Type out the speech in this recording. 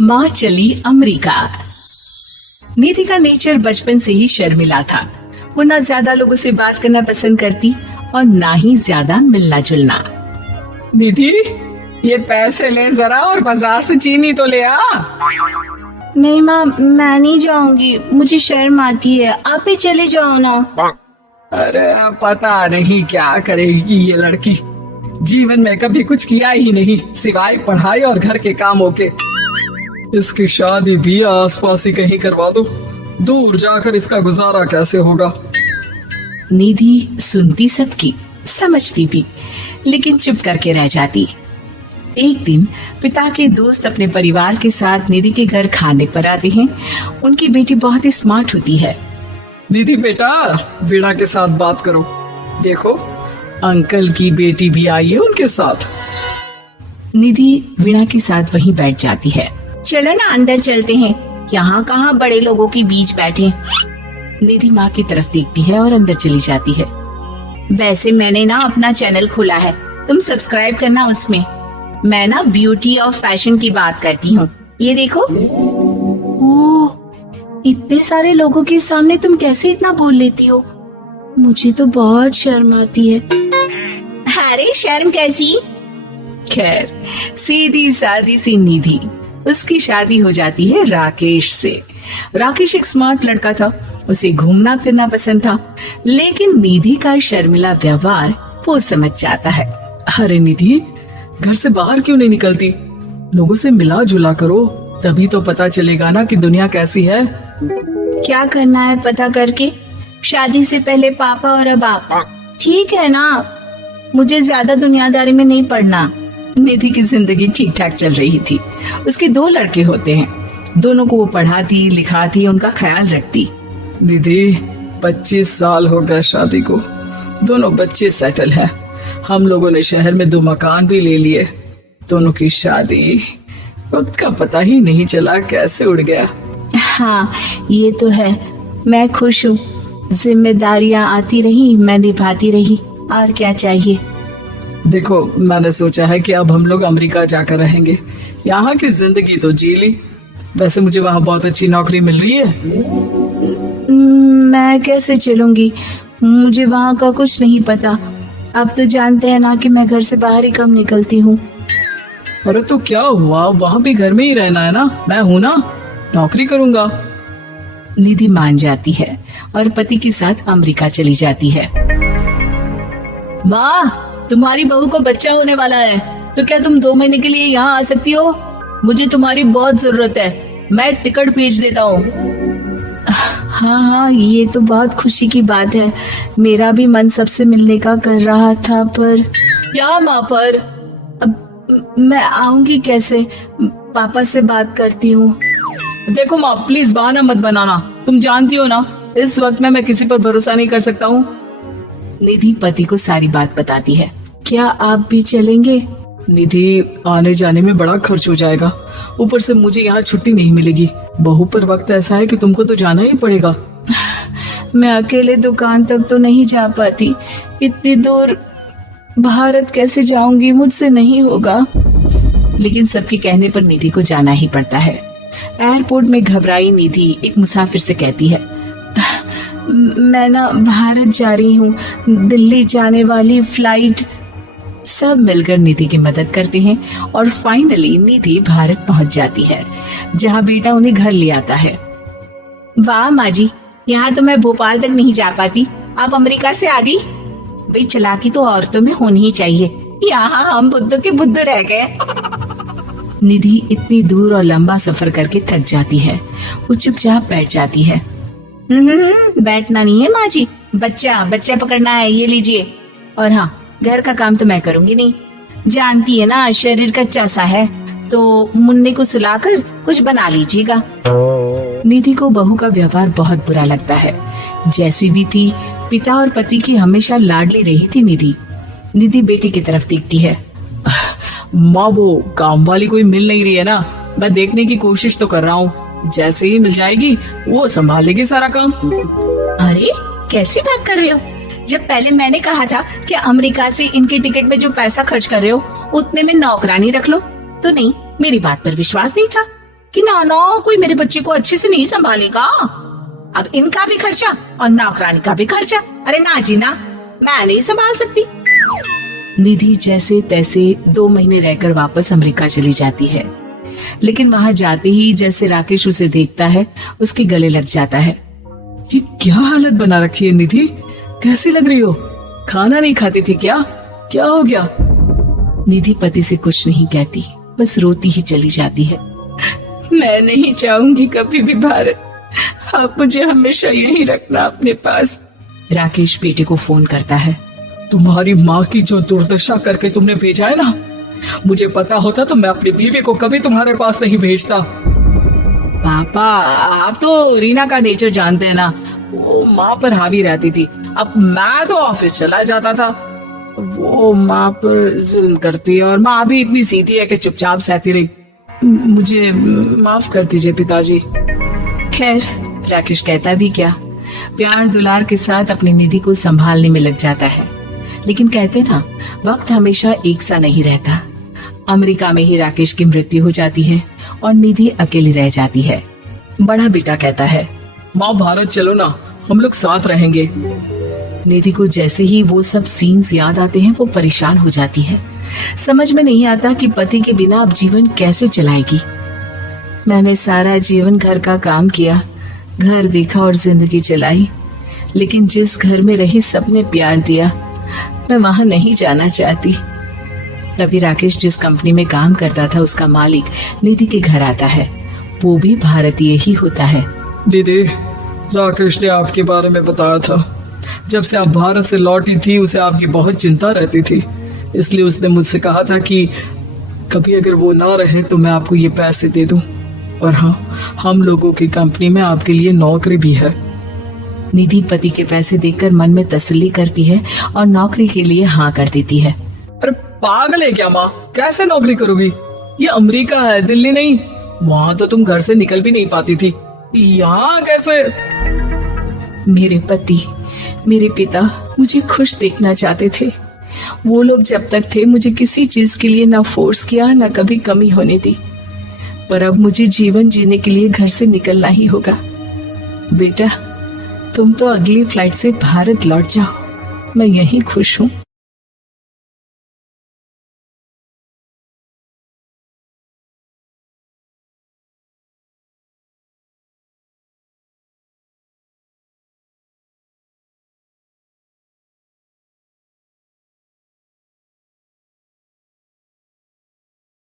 माँ चली अमेरिका। निधि का नेचर बचपन से ही शर्मिला था। वो ना ज्यादा लोगों से बात करना पसंद करती और ना ही ज्यादा मिलना जुलना। निधि, ये पैसे ले जरा और बाजार से चीनी तो ले आ। नहीं माँ, मैं नहीं जाऊंगी, मुझे शर्म आती है, आप ही चले जाओ ना। अरे पता नहीं क्या करेगी ये लड़की, जीवन में कभी कुछ किया ही नहीं सिवाय पढ़ाई और घर के कामों के। इसकी शादी भी आसपास ही कहीं करवा दो, दूर जाकर इसका गुजारा कैसे होगा। निधि सुनती सबकी, समझती भी, लेकिन चुप करके रह जाती। एक दिन पिता के दोस्त अपने परिवार के साथ निधि के घर खाने पर आते हैं। उनकी बेटी बहुत ही स्मार्ट होती है। निधि बेटा, वीणा के साथ बात करो, देखो अंकल की बेटी भी आई है उनके साथ। निधि वीणा के साथ वहीं बैठ जाती है। चलो ना अंदर चलते हैं, यहाँ कहाँ बड़े लोगों के बीच बैठे। निधि माँ की तरफ देखती है और अंदर चली जाती है। वैसे मैंने ना अपना चैनल खोला है, तुम सब्सक्राइब करना उसमें। मैं ना ब्यूटी और फैशन की बात करती हूँ, ये देखो। ओह, इतने सारे लोगों के सामने तुम कैसे इतना बोल लेती हो? मुझे तो बहुत शर्म आती है। अरे शर्म कैसी? खैर, सीधी सादी सी निधि, उसकी शादी हो जाती है राकेश से। राकेश एक स्मार्ट लड़का था, उसे घूमना फिरना पसंद था, लेकिन निधि का शर्मिला व्यवहार वो समझ जाता है। अरे निधि, घर से बाहर क्यों नहीं निकलती? लोगों से मिला जुला करो, तभी तो पता चलेगा ना कि दुनिया कैसी है। क्या करना है पता करके? शादी से पहले पापा और अब आप। ठीक है ना, मुझे ज्यादा दुनियादारी में नहीं पड़ना। निधि की जिंदगी ठीक ठाक चल रही थी। उसके 2 लड़के होते हैं, दोनों को वो पढ़ाती लिखाती, उनका ख्याल रखती। निधि, 25 साल हो गए शादी को, दोनों बच्चे सेटल हैं। हम लोगों ने शहर में 2 मकान भी ले लिए। दोनों की शादी वक्त का पता ही नहीं चला कैसे उड़ गया। हाँ ये तो है, मैं खुश हूँ। जिम्मेदारियाँ आती रही, मैं निभाती रही, और क्या चाहिए। देखो, मैंने सोचा है कि अब हम लोग अमेरिका जाकर रहेंगे। यहाँ की जिंदगी तो जी ली, वैसे मुझे वहाँ बहुत अच्छी नौकरी मिल रही है। मैं कैसे चलूंगी, मुझे वहाँ का कुछ नहीं पता। आप तो जानते हैं ना कि मैं घर से बाहर ही कम निकलती हूँ। अरे तो क्या हुआ, वहाँ भी घर में ही रहना है ना, मैं हूँ ना, नौकरी करूँगा। निधि मान जाती है और पति के साथ अमेरिका चली जाती है। वाह, तुम्हारी बहू को बच्चा होने वाला है, तो क्या तुम 2 महीने के लिए यहाँ आ सकती हो? मुझे तुम्हारी बहुत जरूरत है, मैं टिकट भेज देता हूँ। हाँ हाँ, ये तो बहुत खुशी की बात है। मेरा भी मन सबसे मिलने का कर रहा था, पर क्या माँ पर? अब मैं आऊंगी कैसे? पापा से बात करती हूँ। देखो माँ, प्लीज बहाना मत बनाना, तुम जानती हो ना इस वक्त में मैं किसी पर भरोसा नहीं कर सकता हूँ। निधि पति को सारी बात बताती है। क्या आप भी चलेंगे? निधि, आने जाने में बड़ा खर्च हो जाएगा, ऊपर से मुझे यहाँ छुट्टी नहीं मिलेगी। बहू पर वक्त ऐसा है कि तुमको तो जाना ही पड़ेगा। मैं अकेले दुकान तक तो नहीं जा पाती, इतनी दूर भारत कैसे जाऊंगी, मुझसे नहीं होगा। लेकिन सबके कहने पर निधि को जाना ही पड़ता है। एयरपोर्ट में घबराई निधि एक मुसाफिर से कहती है, मैं ना भारत जा रही हूँ, दिल्ली जाने वाली फ्लाइट। सब मिलकर निधि की मदद करते हैं और फाइनली निधि भारत पहुंच जाती है, जहां बेटा उन्हें घर ले आता है। वाह माँ जी, यहाँ तो मैं भोपाल तक नहीं जा पाती, आप अमेरिका से आ गई। भाई चालाकी तो औरतों में होनी ही चाहिए, यहाँ हम बुद्धू के बुद्धू रह गए। निधि इतनी दूर और लंबा सफर करके थक जाती है, वो चुपचाप बैठ जाती है। बैठना नहीं है माँ जी, बच्चा बच्चा पकड़ना है, ये लीजिए। और हाँ, घर का काम तो मैं करूंगी नहीं, जानती है ना शरीर कच्चा सा है, तो मुन्ने को सुलाकर कुछ बना लीजिएगा। निधि को बहू का व्यवहार बहुत बुरा लगता है। जैसी भी थी, पिता और पति की हमेशा लाडली रही थी निधि। निधि बेटी की तरफ देखती है। माँ, वो काम वाली कोई मिल नहीं रही है ना, मैं देखने की कोशिश तो कर रहा हूँ, जैसे ही मिल जाएगी वो संभाल लेगी सारा काम। अरे कैसी बात कर रहे हो? जब पहले मैंने कहा था कि अमेरिका से इनके टिकट में जो पैसा खर्च कर रहे हो उतने में नौकरानी रख लो, तो नहीं, मेरी बात पर विश्वास नहीं था। कि ना कोई मेरे बच्चे को अच्छे से नहीं संभालेगा। अब इनका भी खर्चा और नौकरानी का भी खर्चा। अरे ना जी ना, मैं नहीं संभाल सकती। निधि जैसे तैसे 2 महीने रहकर वापस अमेरिका चली जाती है, लेकिन वहां जाते ही जैसे राकेश उसे देखता है उसके गले लग जाता है। ये क्या हालत बना रखी है निधि, कैसी लग रही हो? खाना नहीं खाती थी क्या? क्या हो गया? निधि पति से कुछ नहीं कहती, बस रोती ही चली जाती है। मैं नहीं चाहूंगी कभी भी भारत, आप मुझे हमेशा यहीं रखना अपने पास। राकेश बेटे को फोन करता है। तुम्हारी माँ की जो दुर्दशा करके तुमने भेजा है ना, मुझे पता होता तो मैं अपनी बीवी को कभी तुम्हारे पास नहीं भेजता। पापा, आप तो रीना का नेचर जानते हैं ना, वो माँ पर हावी रहती थी। अब मैं तो ऑफिस चला जाता था, वो माँ पर जुल्म करती है और माँ भी इतनी सीधी है कि चुपचाप सहती रही। मुझे माफ कर दीजिए पिताजी। खैर, राकेश कहता भी क्या, प्यार दुलार के साथ अपनी निधि को संभालने में लग जाता है। लेकिन कहते ना, वक्त हमेशा एक सा नहीं रहता। अमेरिका में ही राकेश की मृत्यु हो जाती है और निधि अकेली रह जाती है। बड़ा बेटा कहता है, माँ भारत चलो ना, हम लोग साथ रहेंगे। निधि को जैसे ही वो सब सीन्स याद आते हैं वो परेशान हो जाती है। समझ में नहीं आता कि पति के बिना अब जीवन कैसे चलाएगी। मैंने सारा जीवन घर का काम किया, घर देखा और जिंदगी चलाई, लेकिन जिस घर में रही सबने प्यार दिया, मैं वहां नहीं जाना चाहती। तभी राकेश जिस कंपनी में काम करता था उसका मालिक निधि के घर आता है। वो भी भारतीय ही होता है। दीदी, राकेश ने आपके बारे में बताया था। जब से आप भारत से लौटी थी उसे आपकी बहुत चिंता रहती थी, इसलिए उसने मुझसे कहा था कि कभी अगर वो ना रहे तो मैं आपको ये पैसे दे दूं। और हाँ, हम लोगों की कंपनी में आपके लिए नौकरी भी है। निधि पति के पैसे देकर मन में तसल्ली करती है और नौकरी के लिए हाँ कर देती है। अरे पागल है क्या माँ, कैसे नौकरी करोगी? ये अमेरिका है, दिल्ली नहीं। वहाँ तो तुम घर से निकल भी नहीं पाती थी, यहाँ कैसे? मेरे पति, मेरे पिता मुझे खुश देखना चाहते थे। वो लोग जब तक थे मुझे किसी चीज के लिए ना फोर्स किया, ना कभी कमी होने दी। पर अब मुझे जीवन जीने के लिए घर से निकलना ही होगा। बेटा, तुम तो अगली फ्लाइट से भारत लौट जाओ, मैं यहीं खुश हूँ।